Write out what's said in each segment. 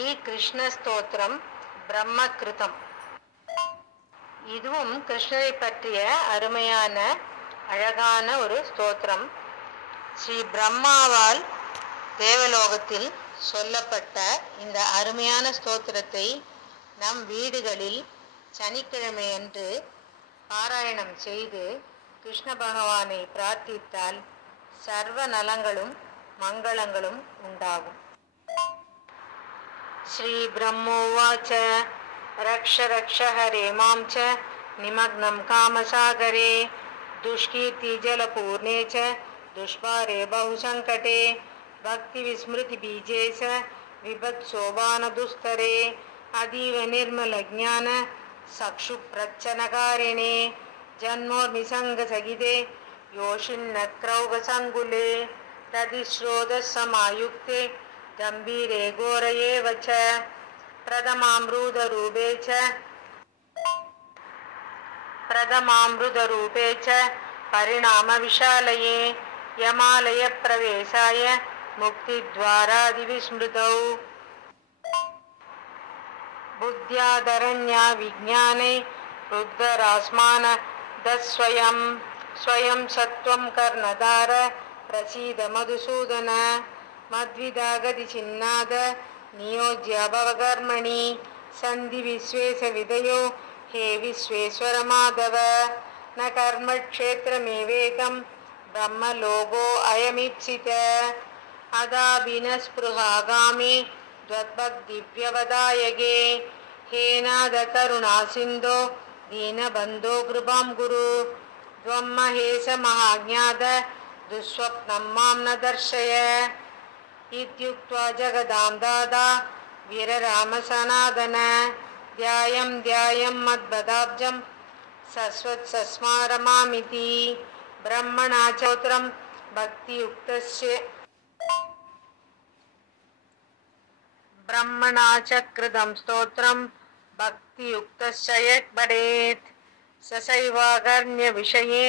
ஸ்ரீ கிருஷ்ண ஸ்தோத்திரம் பிரம்மகிருதம். இதுவும் கிருஷ்ணரை பற்றிய அருமையான அழகான ஒரு ஸ்தோத்திரம். ஸ்ரீ பிரம்மாவால் தேவலோகத்தில் சொல்லப்பட்ட இந்த அருமையான ஸ்தோத்திரத்தை நம் வீடுகளில் சனிக்கிழமையன்று பாராயணம் செய்து கிருஷ்ண பகவானை பிரார்த்தித்தால் சர்வ நலங்களும் மங்களங்களும் உண்டாகும். ஸ்ரீ பிரம்மோவாச்ச ரக்ஷ ரக்ஷ ஹரே மாம் ச நிமக்னம் காமசாகரே துஷ்கீர்த்தி ஜலபூர்ணே ச துஷ்பாரே பஹுசங்கடே பக்தி விஸ்மிருதி பீஜே ச விபத்சோபான துஸ்தரே அதீவ நிர்மல ஜ்ஞான சக்ஷு பிரச்சனகாரிணே ஜன்மோர்மிசங்க சகிதே யோஷின்னக்ரௌக சங்குலே ததிஸ்ரோத சமாயுக்தே गंभीरे घोरये वच प्रथमामृतरूपे च परिणाम विशालये यमालय प्रवेशाय मुक्तिद्वारादिविस्मृतौ बुद्ध्यादरण्या विज्ञाने रुद्धरास्मान स्वयं सत्वं कर्णधार प्रसीद मधुसूदन मद्विदागति चिन्नाद नियोज्य भवकर्मणि सन्धि विश्वेश विदयो हे विश्वेश्वर माधव न कर्मक्षेत्रमेवेकं ब्रह्मलोको अयमीप्सित अदाभिनस्पृहागामि त्वद्भक्तिव्यवदायगे हे नाद करुणासिन्धो दीनबन्धो कृपां कुरु त्वं महेश महाज्ञात दुःस्वप्नं मां न दर्शय इत्युक्त्वा जगदां दादा वीरराम सनातन ध्यायं मद्पदाब्जं सस्मरमामिति ब्रह्मणा चौत्रं भक्तियुक्तस्य ब्रह्मणा च कृतं स्तोत्रं भक्तियुक्तस्य यत् पठेत् ससैवाकर्ण्य विषये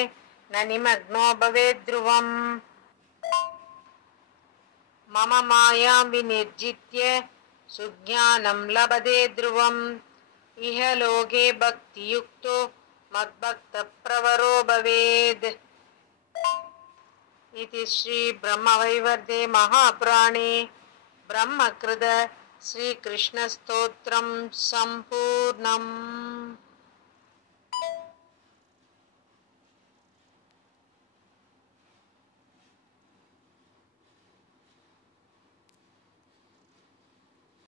न निमग्नो भवेत् ध्रुवम् मम मायां विनिर्जित्य सुज्ञानं लभते ध्रुवम् इह लोके भक्तियुक्तो मद्भक्तप्रवरो भवेत् इति श्री ब्रह्मवैवर्ते महापुराणे ब्रह्मकृत श्रीकृष्णस्तोत्रं सम्पूर्णम्।